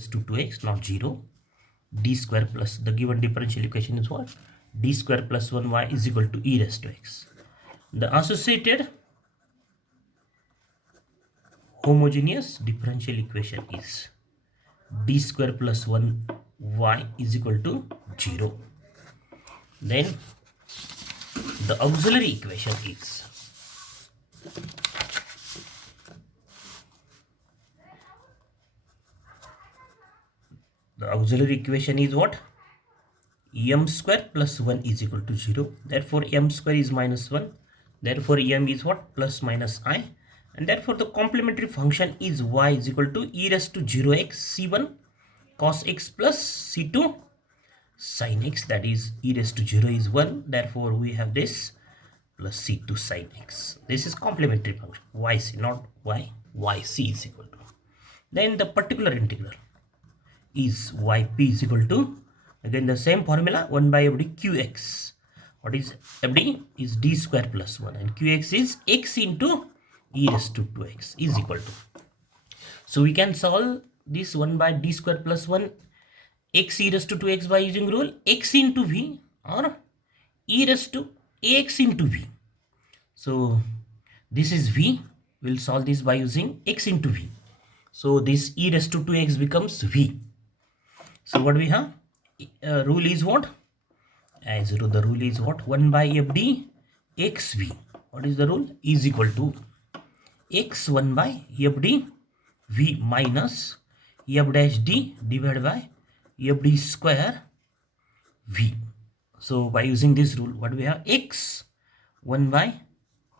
raised to 2x, not 0. D square plus the given differential equation is what? D square plus 1y is equal to e raised to x. The associated homogeneous differential equation is d square plus 1y is equal to 0. Then the auxiliary equation is what? M square plus 1 is equal to 0. Therefore m square is minus 1. Therefore m is what? Plus minus I. And therefore the complementary function is y is equal to e raised to 0x c1 cos x plus c2 sin x, that is e raised to 0 is 1. Therefore we have this plus c2 sin x. This is complementary function yc, not yc is equal to. Then the particular integral is yp is equal to, again the same formula, 1 by fd qx. What is fd? Is d square plus 1 and qx is x into e raised to 2x is equal to. So we can solve this 1 by d square plus 1 x e raised to 2x by using rule x into v or e raised to ax into v. So this is v. We'll solve this by using x into v. So this e raised to 2x becomes v. So what we have? Rule is what? As the rule is what? 1 by fd xv. What is the rule? Is equal to x1 by fd v minus f dash d divided by fd square v. So by using this rule, what we have? X 1 by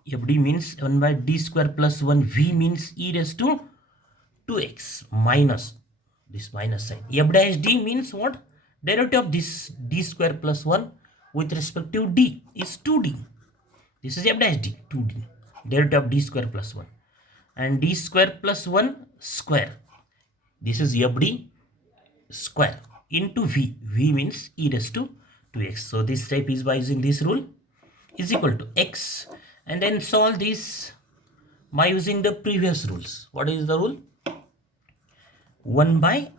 fd means 1 by d square plus 1 v means e raised to 2x minus this minus sign. F dash d means what? Derivative of this d square plus 1 with respect to d is 2d. This is f dash d, 2d. Derivative of d square plus 1. And d square plus 1 square. This is fd square into v. V means e raised to 2x. So this step is by using this rule is equal to x. And then solve this by using the previous rules. What is the rule? 1 by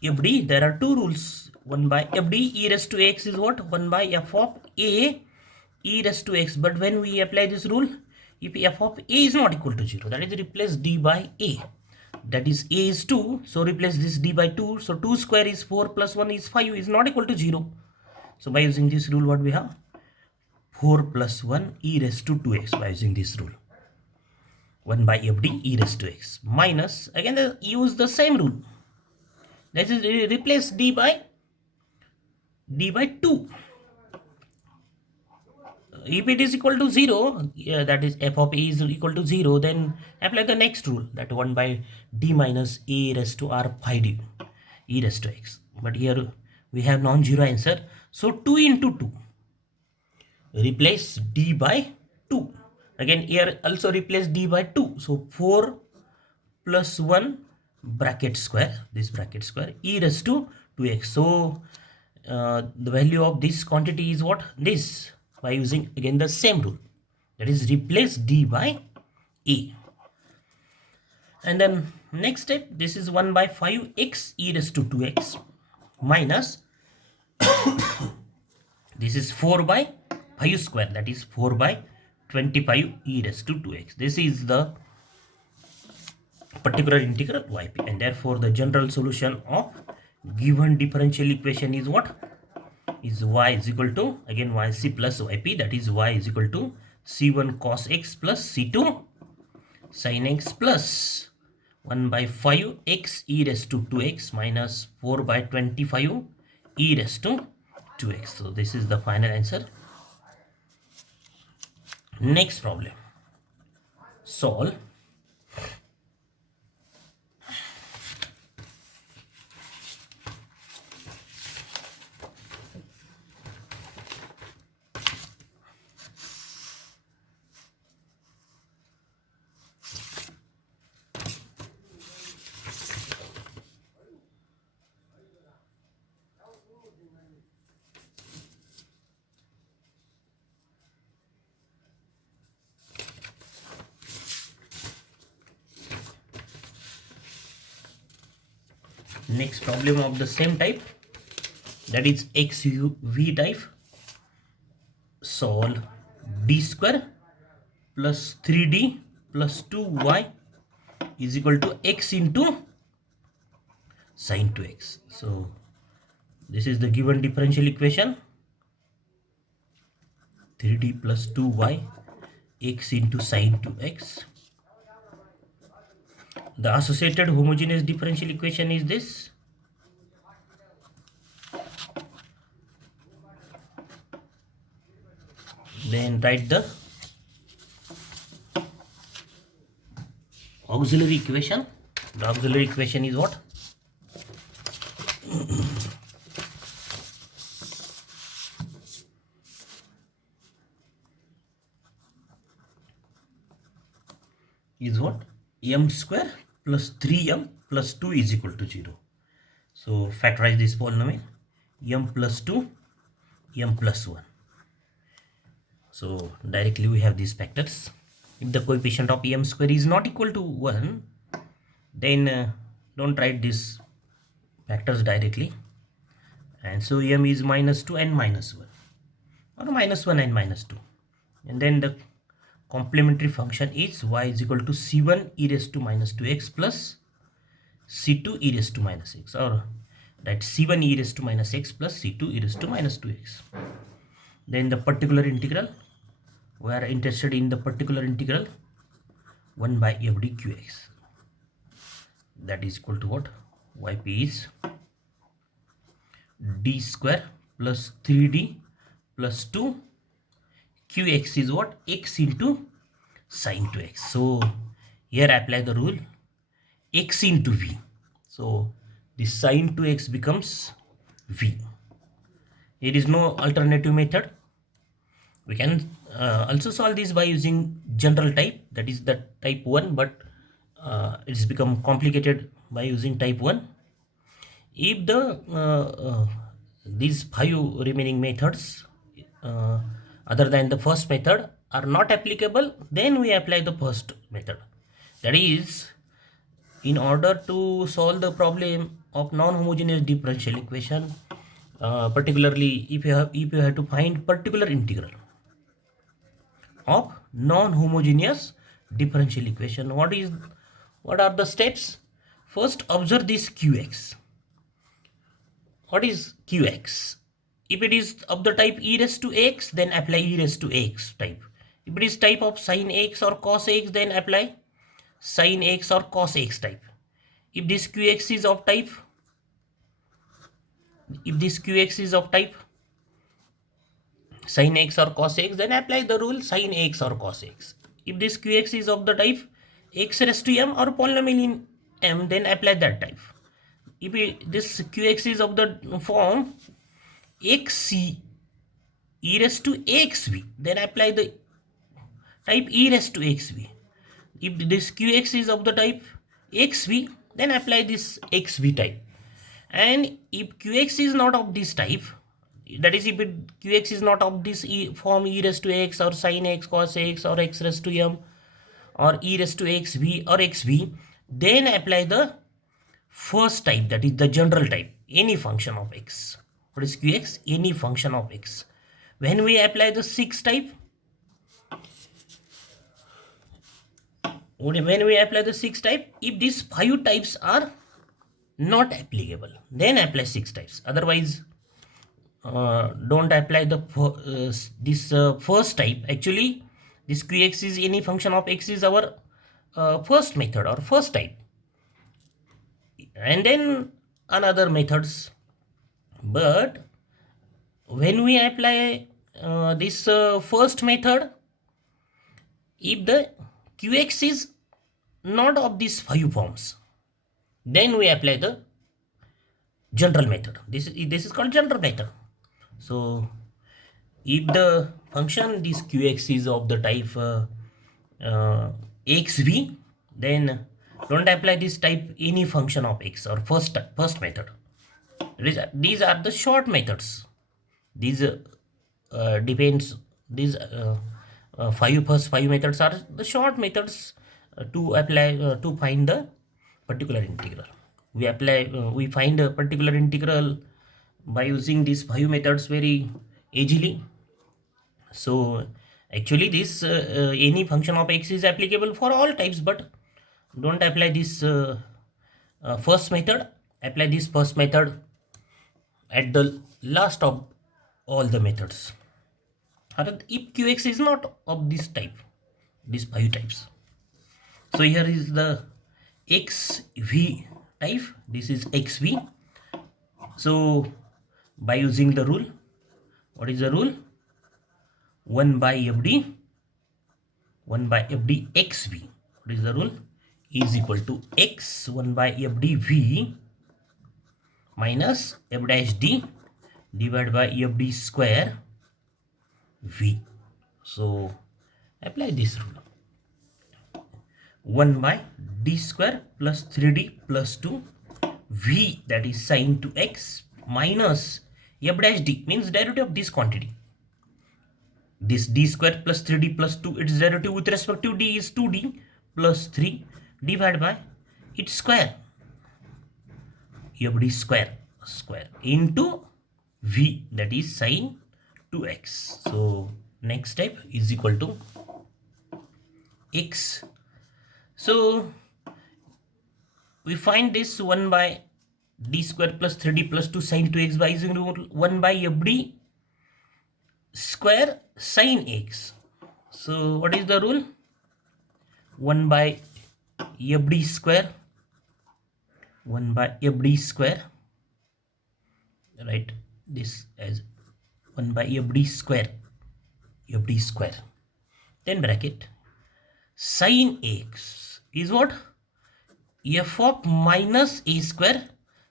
fd, there are two rules. 1 by fd e raised to x is what? 1 by f of a e raised to x. But when we apply this rule, if f of a is not equal to 0, that is replace d by a. That is a is 2, so replace this d by 2. So 2 square is 4 plus 1 is 5 is not equal to 0. So by using this rule, what we have? 4 plus 1 e raised to 2x by using this rule. 1 by fd e raised to x minus, again use the same rule. That is replace d by 2. If it is equal to 0, that is f of a is equal to 0, then apply the next rule, that 1 by d minus a raised to r phi d e raised to x. But here we have non-zero answer. So 2 into 2. Replace d by 2. Again here also replace d by 2. So 4 plus 1 bracket square, this bracket square, e raised to 2x. So the value of this quantity is what? This, by using again the same rule, that is replace d by a. And then next step, this is 1 by 5x e raised to 2x minus this is 4 by 5 square, that is 4 by 25 e raised to 2x. This is the particular integral yp, and therefore the general solution of given differential equation is what? Is y is equal to, again yc plus yp, that is y is equal to c1 cos x plus c2 sin x plus 1 by 5 x e raised to 2x minus 4 by 25 e raised to 2x. So this is the final answer. Next problem. Solve Next problem of the same type, that is XUV type. Solve d square plus 3d plus 2y is equal to x into sine 2x. So this is the given differential equation, 3d plus 2y x into sine 2x. The associated homogeneous differential equation is this. Then write the auxiliary equation. The auxiliary equation is what? Is what? M square plus 3m plus 2 is equal to 0. So factorize this polynomial, m plus 2, m plus 1. So directly we have these factors. If the coefficient of m square is not equal to 1, then don't write these factors directly. And so m is minus 2 and minus 1, or minus 1 and minus 2. And then the complementary function is y is equal to c1 e raised to minus 2x plus c2 e raised to minus x, or that c1 e raised to minus x plus c2 e raised to minus 2x. Then the particular integral, we are interested in the particular integral 1 by f d qx, that is equal to what? Yp is d square plus 3d plus 2 qx is what? X into sine 2x. So here apply the rule x into v. So this sine 2x becomes v. There is no alternative method. We can also solve this by using general type, that is the type 1, but it's become complicated by using type 1. If the these 5 remaining methods other than the first method are not applicable, then we apply the first method. That is, in order to solve the problem of non-homogeneous differential equation, particularly if you have to find particular integral of non-homogeneous differential equation, what are the steps? First, observe this qx. What is qx? If it is of the type e raised to x, then apply e raised to x type. If it is type of sin x or cos x, then apply sin x or cos x type. If this qx is of type, sin x or cos x, then apply the rule sin x or cos x. If this qx is of the type x raised to m or polynomial in m, then apply that type. If this qx is of the form xc e raised to xv, then apply the type e raised to xv. If this qx is of the type xv, then apply this xv type. And if qx is not of this type, that is, if qx is not of this form e raised to x or sin x, cos x, or x raised to m, or e raised to xv or xv, then apply the first type, that is the general type, any function of x. What is qx? Any function of x. When we apply the sixth type, if these 5 types are not applicable, then apply 6 types. Otherwise, don't apply the first type. Actually, this qx is any function of x is our first method or first type, and then another methods. But when we apply this first method, if the qx is not of these 5 forms, then we apply the general method. This is called general method. So if the function this qx is of the type xv, then don't apply this type any function of x or first method. These are the short methods. These depends. These first 5 methods are the short methods to apply to find the particular integral. we find a particular integral by using these 5 methods very easily. So actually this any function of x is applicable for all types, but don't apply this first method. Apply this first method at the last of all the methods. If qx is not of this type, these 5 types. So here is the xv type, this is xv. So by using the rule, what is the rule? 1 by fd xv. What is the rule? Is equal to x 1 by fd v minus f dash d divided by fd square v. So apply this rule. 1 by d square plus 3d plus 2 v, that is sine to x, minus f dash d means derivative of this quantity. This d square plus 3d plus 2, its derivative with respect to d is 2d plus 3 divided by its square, fd square into v, that is sine to x. So next step is equal to x. So we find this 1 by d square plus 3d plus 2 sine to x by using rule 1 by fd square sine x. So what is the rule? 1 by fd square, 1 by fd square, write this as 1 by fd square, then bracket sine x is what? F of minus a square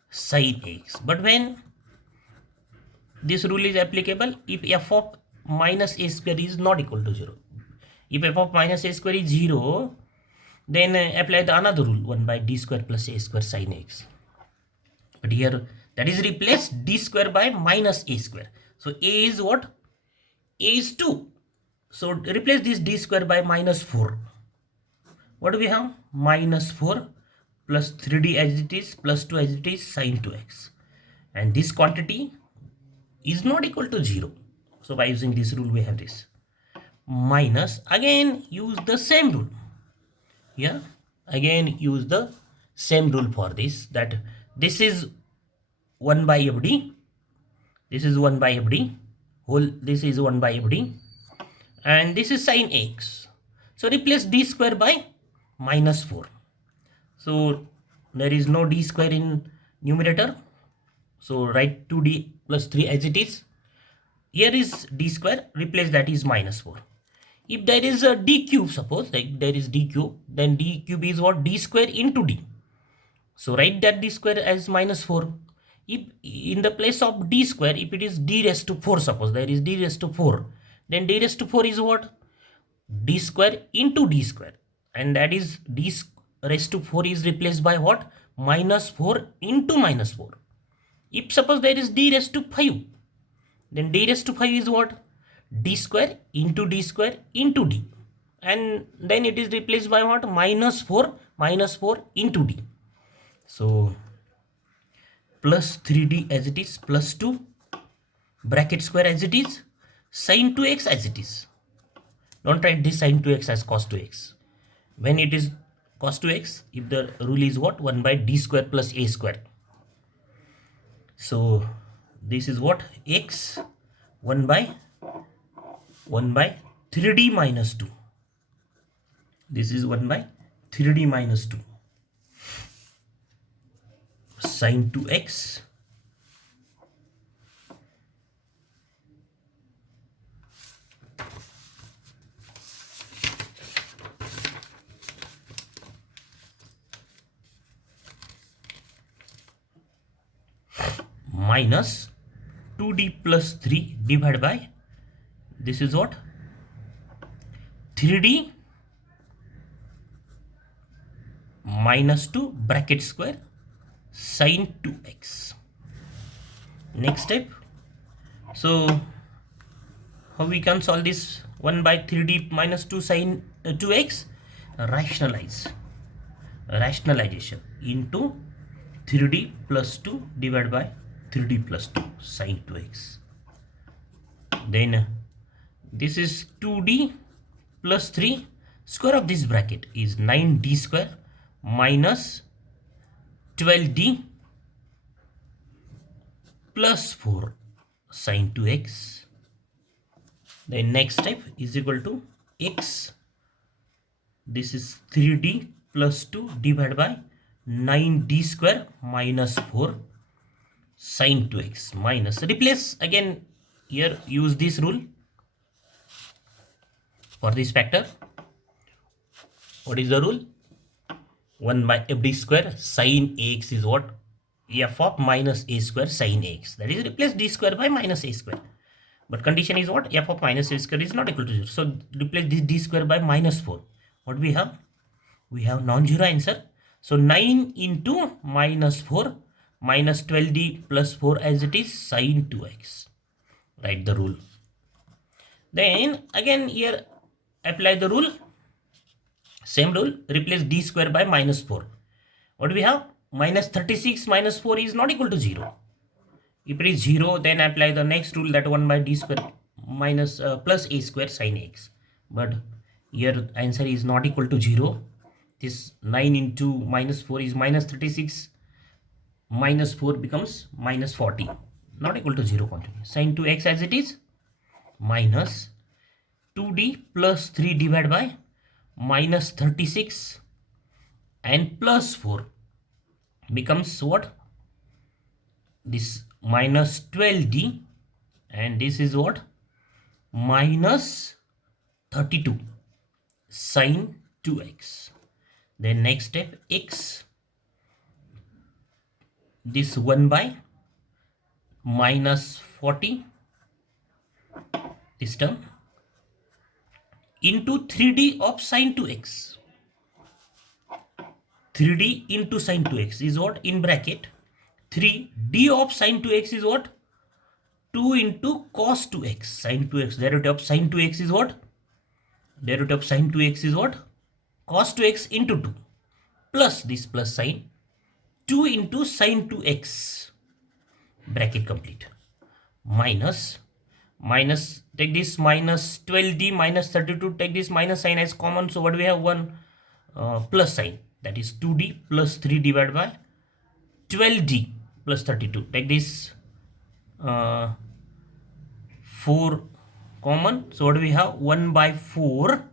sine x. But when this rule is applicable, if f of minus a square is not equal to 0. If f of minus a square is 0, then apply the another rule, 1 by d square plus a square sine x. But here that is replaced d square by minus a square. So a is what? A is 2. So replace this d square by minus 4. What do we have? Minus 4 plus 3d as it is plus 2 as it is sine 2x. And this quantity is not equal to 0. So by using this rule we have this. Minus, again use the same rule. Yeah, again use the same rule for this, that this is 1 by fd, this is 1 by fd, this is 1 by fd, and this is sine x. So replace d square by minus 4. So there is no d square in numerator. So write 2d plus 3 as it is. Here is d square, replace that is minus 4. If there is a d cube, suppose like there is d cube, then d cube is what? D square into d. So write that d square as minus 4. If in the place of d square, if it is d raised to 4, suppose there is d raised to 4, then d raised to 4 is what? D square into d square. And that is d raised to 4 is replaced by what? Minus 4 into minus 4. If suppose there is d raised to 5, then d raised to 5 is what? D square into d square into d. And then it is replaced by what? Minus 4 into d. So plus 3d as it is plus 2 bracket square as it is sine 2x as it is. Don't write this sine 2x as cos 2x. When it is cos 2x, if the rule is what? 1 by d square plus a square. So this is what? X 1 by 3d minus 2. This is 1 by 3d minus 2 sine 2x minus 2d plus 3 divided by, this is what? 3d minus 2 bracket square sine 2x. Next step. So how we can solve this 1 by 3d minus 2 sine 2x? Rationalization into 3d plus 2 divided by 3d plus 2 sine 2x. Then this is 2d plus 3, square of this bracket is 9d square minus 12d plus 4 sine 2x. Then next step is equal to x. This is 3d plus 2 divided by 9d square minus 4 sine 2x minus, replace again here, use this rule for this factor. What is the rule? 1 by fd square sine ax is what? F of minus a square sine ax. That is, replace d square by minus a square. But condition is what? F of minus a square is not equal to 0. So replace this d square by minus 4. What we have? We have non-zero answer. So 9 into minus 4 minus 12d plus 4 as it is sine 2x. Write the rule. Then again here apply the rule. Same rule. Replace d square by minus 4. What do we have? Minus 36 minus 4 is not equal to 0. If it is 0, then apply the next rule, that 1 by d square minus plus a square sine x. But here answer is not equal to 0. This 9 into minus 4 is minus 36. Minus 4 becomes minus 40. Not equal to 0 continue. Sine 2x as it is minus 2d plus 3 divided by minus 36 and plus 4 becomes what? This minus 12d, and this is what? Minus 32 sine 2x. Then next step, x. This 1 by minus 40, this term, into 3d of sine 2x. 3d into sine 2x is what? In bracket 3d of sine 2x is what? 2 into cos 2x sine 2x. Derivative of sine 2x is what? Derivative of sine 2x is what? Cos 2x into 2 plus this plus sine 2 into sine 2x, bracket complete, minus take this minus 12d minus 32, take this minus sign as common. So what do we have? 1 plus sign, that is 2d plus 3 divided by 12d plus 32. Take this 4 common. So what do we have? 1 by 4.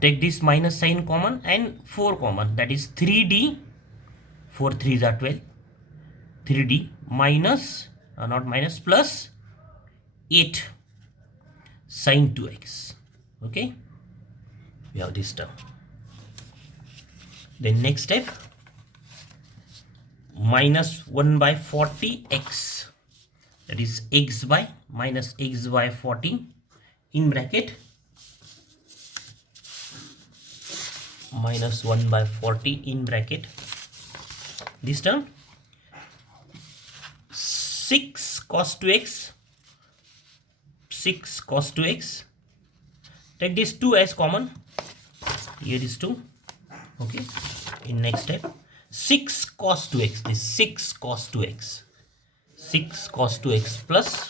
Take this minus sign common and 4 common, that is 3d. 4 3s are 12. 3d minus not minus plus 8 sine 2x. Okay, we have this term. Then next step, minus 1 by 40x, that is x by minus x by 40 in bracket minus 1 by 40 in bracket this term 6 cos 2x, 6 cos 2x. Take this 2 as common, here is 2. Okay, in next step 6 cos 2x, this 6 cos 2x, 6 cos 2x plus